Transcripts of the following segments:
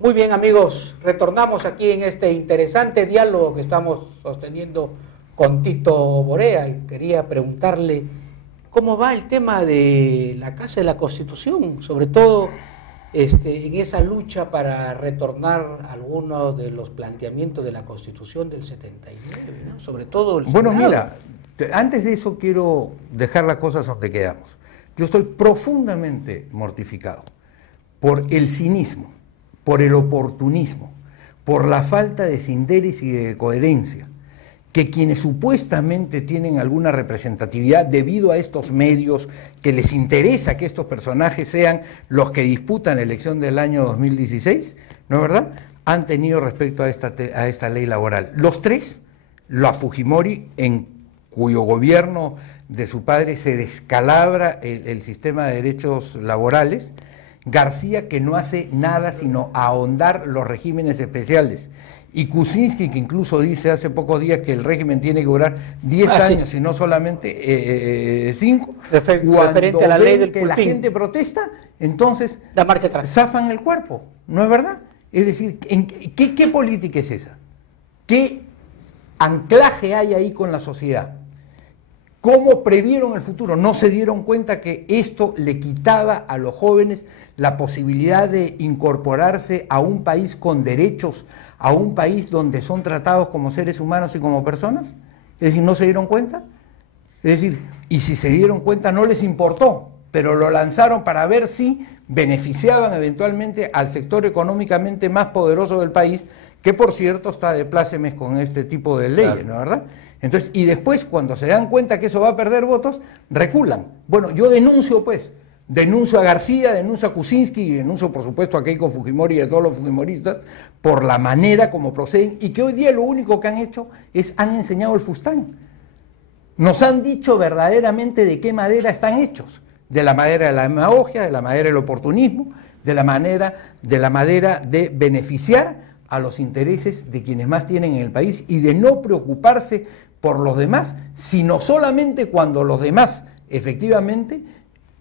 Muy bien, amigos, retornamos aquí en este interesante diálogo que estamos sosteniendo con Tito Borea y quería preguntarle cómo va el tema de la Casa de la Constitución, sobre todo en esa lucha para retornar algunos de los planteamientos de la Constitución del 79, ¿no? Sobre todo el Bueno, Senado. mira, antes de eso quiero dejar las cosas donde quedamos. Yo estoy profundamente mortificado por el cinismo, por el oportunismo, por la falta de síntesis y de coherencia, que quienes supuestamente tienen alguna representatividad debido a estos medios, que les interesa que estos personajes sean los que disputan la elección del año 2016, ¿no es verdad?, han tenido respecto a esta ley laboral. Los tres, la Fujimori, en cuyo gobierno de su padre se descalabra el sistema de derechos laborales; García, que no hace nada sino ahondar los regímenes especiales; y Kuczynski, que incluso dice hace pocos días que el régimen tiene que durar 10 años y no solamente 5. Referente a la ley del que la Pulpín. gente protesta, entonces Da marcha atrás. zafan el cuerpo, ¿no es verdad? Es decir, ¿qué política es esa? ¿Qué anclaje hay ahí con la sociedad? ¿Cómo previeron el futuro? ¿No se dieron cuenta que esto le quitaba a los jóvenes la posibilidad de incorporarse a un país con derechos, a un país donde son tratados como seres humanos y como personas? Es decir, ¿no se dieron cuenta? Es decir, y si se dieron cuenta no les importó, pero lo lanzaron para ver si beneficiaban eventualmente al sector económicamente más poderoso del país, que por cierto está de plácemes con este tipo de leyes, ¿no es verdad? Entonces, y después, cuando se dan cuenta que eso va a perder votos, reculan. Bueno, yo denuncio pues, denuncio a García, denuncio a Kuczynski y denuncio por supuesto a Keiko Fujimori y a todos los fujimoristas por la manera como proceden, y que hoy día lo único que han hecho es han enseñado el fustán. Nos han dicho verdaderamente de qué madera están hechos: de la madera de la demagogia, de la madera del oportunismo, de la madera de beneficiar a los intereses de quienes más tienen en el país y de no preocuparse por los demás, sino solamente cuando los demás, efectivamente,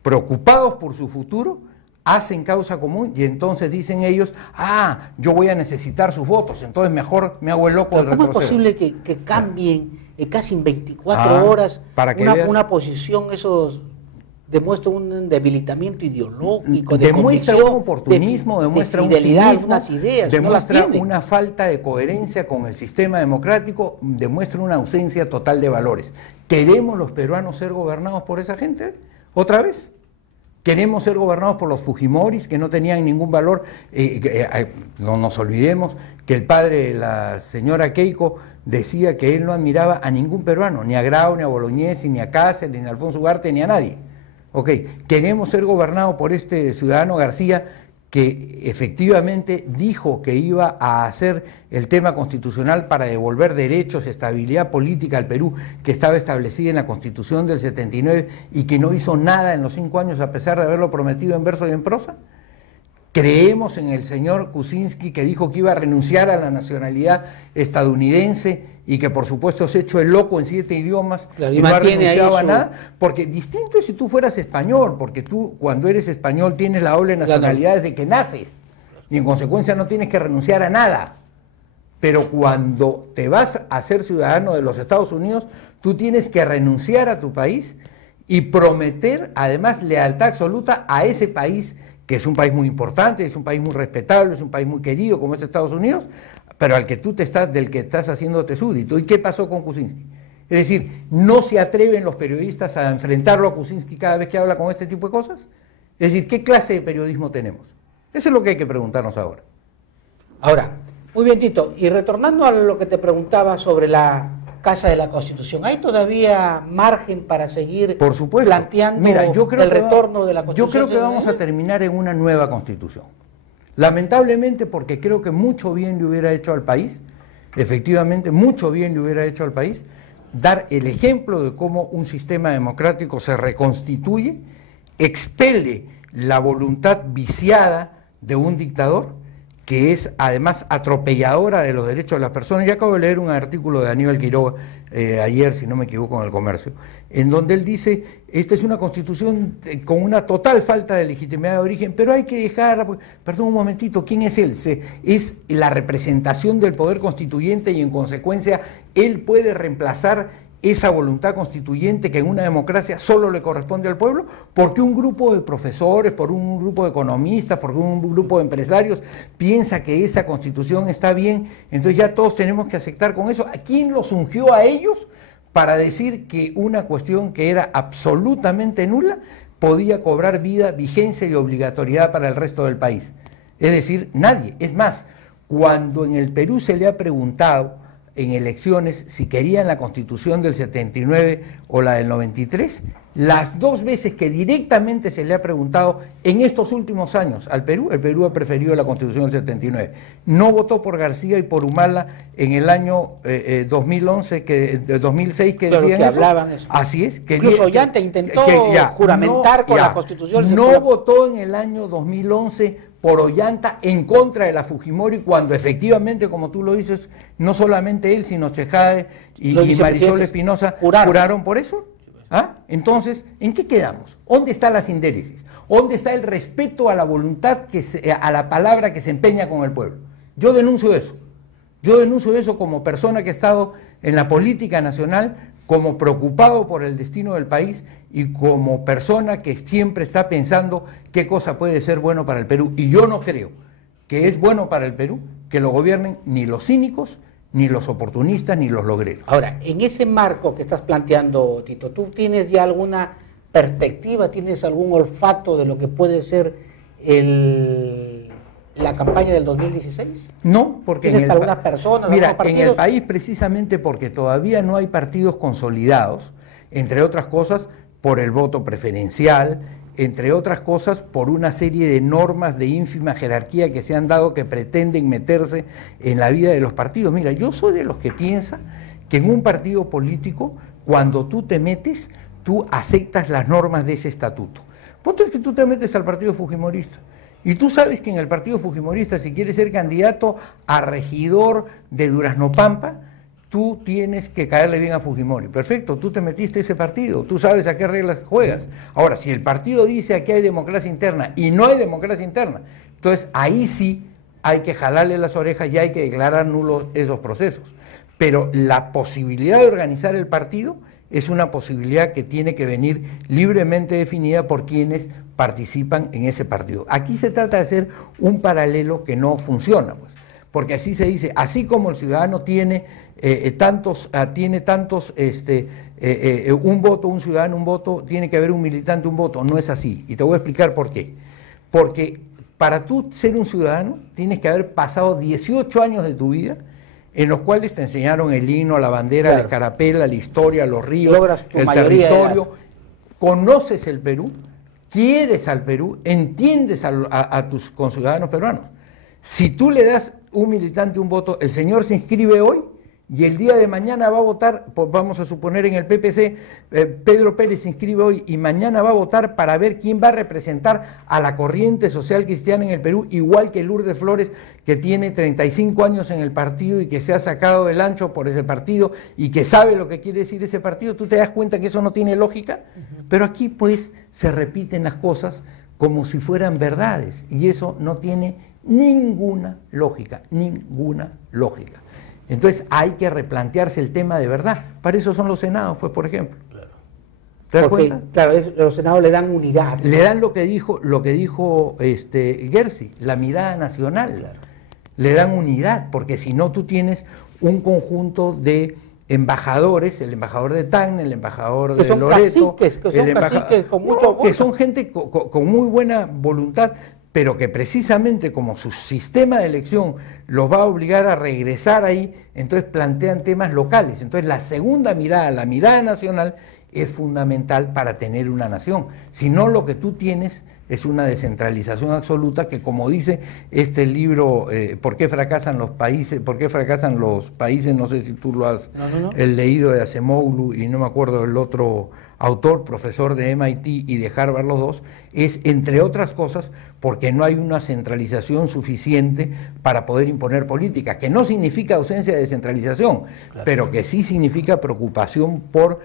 preocupados por su futuro, hacen causa común, y entonces dicen ellos: ah, yo voy a necesitar sus votos, entonces mejor me hago el loco del retroceso. ¿Cómo es posible que cambien casi en 24 horas para que una posición? Eso demuestra un debilitamiento ideológico, de demuestra convicción, un oportunismo, demuestra de un fidelidad, cinismo, unas ideas, demuestra no las tienen. una falta de coherencia con el sistema democrático, demuestra una ausencia total de valores. ¿Queremos los peruanos ser gobernados por esa gente otra vez? ¿Queremos ser gobernados por los Fujimoris, que no tenían ningún valor? No nos olvidemos que el padre de la señora Keiko decía que él no admiraba a ningún peruano, ni a Grau, ni a Bolognesi, ni a Cáceres, ni a Alfonso Ugarte, ni a nadie. Ok, queremos ser gobernados por este ciudadano García, que efectivamente dijo que iba a hacer el tema constitucional para devolver derechos, estabilidad política al Perú, que estaba establecida en la Constitución del 79 y que no hizo nada en los 5 años a pesar de haberlo prometido en verso y en prosa. Creemos en el señor Kuczynski, que dijo que iba a renunciar a la nacionalidad estadounidense y que por supuesto se ha hecho el loco en 7 idiomas, claro, y no ha renunciado a nada, porque distinto es si tú fueras español, porque tú cuando eres español tienes la doble nacionalidad desde que naces y en consecuencia no tienes que renunciar a nada. Pero cuando te vas a ser ciudadano de los Estados Unidos, tú tienes que renunciar a tu país y prometer además lealtad absoluta a ese país, que es un país muy importante, es un país muy respetable, es un país muy querido como es Estados Unidos, pero al que del que estás haciéndote súbdito. ¿Y qué pasó con Kuczynski? Es decir, ¿no se atreven los periodistas a enfrentarlo a Kuczynski cada vez que habla con este tipo de cosas? Es decir, ¿qué clase de periodismo tenemos? Eso es lo que hay que preguntarnos ahora. Ahora, muy bien, Tito, y retornando a lo que te preguntaba sobre la Casa de la Constitución, ¿hay todavía margen para seguir por supuesto planteando el retorno de la Constitución? Yo creo que vamos a terminar en una nueva Constitución. Lamentablemente, porque creo que mucho bien le hubiera hecho al país, efectivamente, mucho bien le hubiera hecho al país, dar el ejemplo de cómo un sistema democrático se reconstituye, expele la voluntad viciada de un dictador, que es además atropelladora de los derechos de las personas. Ya acabo de leer un artículo de Aníbal Quiroga ayer, si no me equivoco, en El Comercio, en donde él dice, esta es una constitución con una total falta de legitimidad de origen, pero hay que dejar, perdón un momentito, ¿quién es él? Es la representación del poder constituyente y en consecuencia él puede reemplazar esa voluntad constituyente que en una democracia solo le corresponde al pueblo, porque un grupo de profesores, por un grupo de economistas, porque un grupo de empresarios piensa que esa constitución está bien, entonces ya todos tenemos que aceptar con eso. ¿A quién los ungió a ellos para decir que una cuestión que era absolutamente nula podía cobrar vida, vigencia y obligatoriedad para el resto del país? Es decir, nadie. Es más, cuando en el Perú se le ha preguntado en elecciones si querían la Constitución del 79 o la del 93, las dos veces que directamente se le ha preguntado en estos últimos años al Perú, el Perú ha preferido la Constitución del 79. No votó por García y por Humala en el año 2011, 2006 que decían que eso. Hablaban eso. Así es. Incluso Ollanta intentó juramentar con la Constitución del 79. No votó en el año 2011 por Ollanta en contra de la Fujimori, cuando efectivamente, como tú lo dices, no solamente él, sino Chejade y Marisol Espinosa juraron por eso. ¿Ah? Entonces, ¿en qué quedamos? ¿Dónde está la sindéresis? ¿Dónde está el respeto a la voluntad, a la palabra que se empeña con el pueblo? Yo denuncio eso. Yo denuncio eso como persona que he estado en la política nacional, como preocupado por el destino del país y como persona que siempre está pensando qué cosa puede ser bueno para el Perú. Y yo no creo que es bueno para el Perú que lo gobiernen ni los cínicos, ni los oportunistas, ni los logreros. Ahora, en ese marco que estás planteando, Tito, ¿tú tienes ya alguna perspectiva, tienes algún olfato de lo que puede ser la campaña del 2016? No, porque ¿Tienes algunas personas, mira, en el país precisamente porque todavía no hay partidos consolidados, entre otras cosas por el voto preferencial, entre otras cosas por una serie de normas de ínfima jerarquía que se han dado que pretenden meterse en la vida de los partidos. Mira, yo soy de los que piensa que en un partido político, cuando tú te metes, tú aceptas las normas de ese estatuto. Ponte que tú te metes al partido fujimorista y tú sabes que en el partido fujimorista, si quieres ser candidato a regidor de Duraznopampa, tú tienes que caerle bien a Fujimori. Perfecto, tú te metiste a ese partido, tú sabes a qué reglas juegas. Ahora, si el partido dice aquí hay democracia interna y no hay democracia interna, entonces ahí sí hay que jalarle las orejas y hay que declarar nulos esos procesos. Pero la posibilidad de organizar el partido es una posibilidad que tiene que venir libremente definida por quienes participan en ese partido. Aquí se trata de hacer un paralelo que no funciona, pues, porque así se dice, así como el ciudadano tiene un voto, un ciudadano, un voto, tiene que haber un militante, un voto. No es así. Y te voy a explicar por qué. Porque para tú ser un ciudadano, tienes que haber pasado 18 años de tu vida en los cuales te enseñaron el himno, la bandera, claro, la escarapela, la historia, los ríos, el territorio. Conoces el Perú, quieres al Perú, entiendes a tus conciudadanos peruanos. Si tú le das un militante un voto, el señor se inscribe hoy y el día de mañana va a votar, vamos a suponer en el PPC, Pedro Pérez se inscribe hoy y mañana va a votar para ver quién va a representar a la corriente social cristiana en el Perú, igual que Lourdes Flores, que tiene 35 años en el partido y que se ha sacado del ancho por ese partido y que sabe lo que quiere decir ese partido. Tú te das cuenta que eso no tiene lógica, pero aquí pues se repiten las cosas como si fueran verdades y eso no tiene ninguna lógica, ninguna lógica. Entonces hay que replantearse el tema de verdad. Para eso son los senados, pues, por ejemplo. Claro. ¿Te das cuenta? Claro, los senados le dan unidad. Le dan lo que dijo Gersi, la mirada nacional. Claro. Le dan unidad, porque si no tú tienes un conjunto de embajadores, el embajador de Tacna, el embajador de Loreto, que son gente con muy buena voluntad, pero que precisamente como su sistema de elección los va a obligar a regresar ahí, entonces plantean temas locales. Entonces la segunda mirada, la mirada nacional, es fundamental para tener una nación. Si no, lo que tú tienes es una descentralización absoluta que, como dice este libro, ¿Por qué fracasan los países? ¿Por qué fracasan los países? No sé si tú lo has leído, de Acemoglu, y no me acuerdo del otro autor, profesor de MIT y de Harvard los dos, es, entre otras cosas, porque no hay una centralización suficiente para poder imponer políticas, que no significa ausencia de descentralización, claro, pero que sí significa preocupación por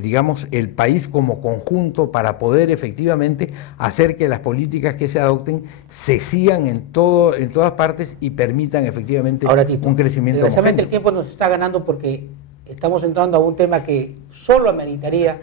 digamos, el país como conjunto para poder efectivamente hacer que las políticas que se adopten se sigan en todas partes y permitan efectivamente ahora, Tito, un crecimiento desgraciadamente homogéneo. El tiempo nos está ganando porque estamos entrando a un tema que solo ameritaría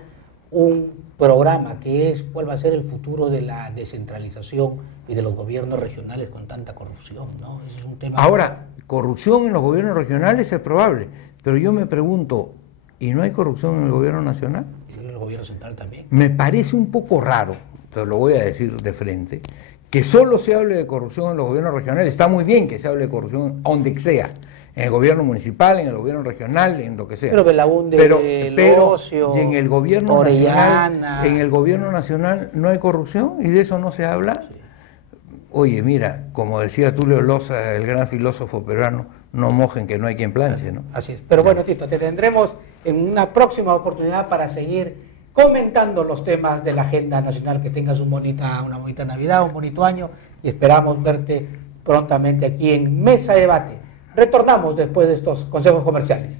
un programa, que es cuál va a ser el futuro de la descentralización y de los gobiernos regionales con tanta corrupción, ¿no? Ese es un tema. Ahora, corrupción en los gobiernos regionales es probable, pero yo me pregunto, ¿y no hay corrupción en el gobierno nacional? Y en el gobierno central también. Me parece un poco raro, pero lo voy a decir de frente, que solo se hable de corrupción en los gobiernos regionales. Está muy bien que se hable de corrupción donde sea, en el gobierno municipal, en el gobierno regional, en lo que sea. Pero Belaúnde, pero Locio, y en el gobierno Orellana. nacional, en el gobierno nacional no hay corrupción y de eso no se habla. Sí. Oye, mira, como decía Tulio Loza, el gran filósofo peruano, no mojen que no hay quien planche, ¿no? Así es. Pero bueno, Tito, te tendremos en una próxima oportunidad para seguir comentando los temas de la agenda nacional. Que tengas una bonita Navidad, un bonito año y esperamos verte prontamente aquí en Mesa de Debate. Retornamos después de estos consejos comerciales.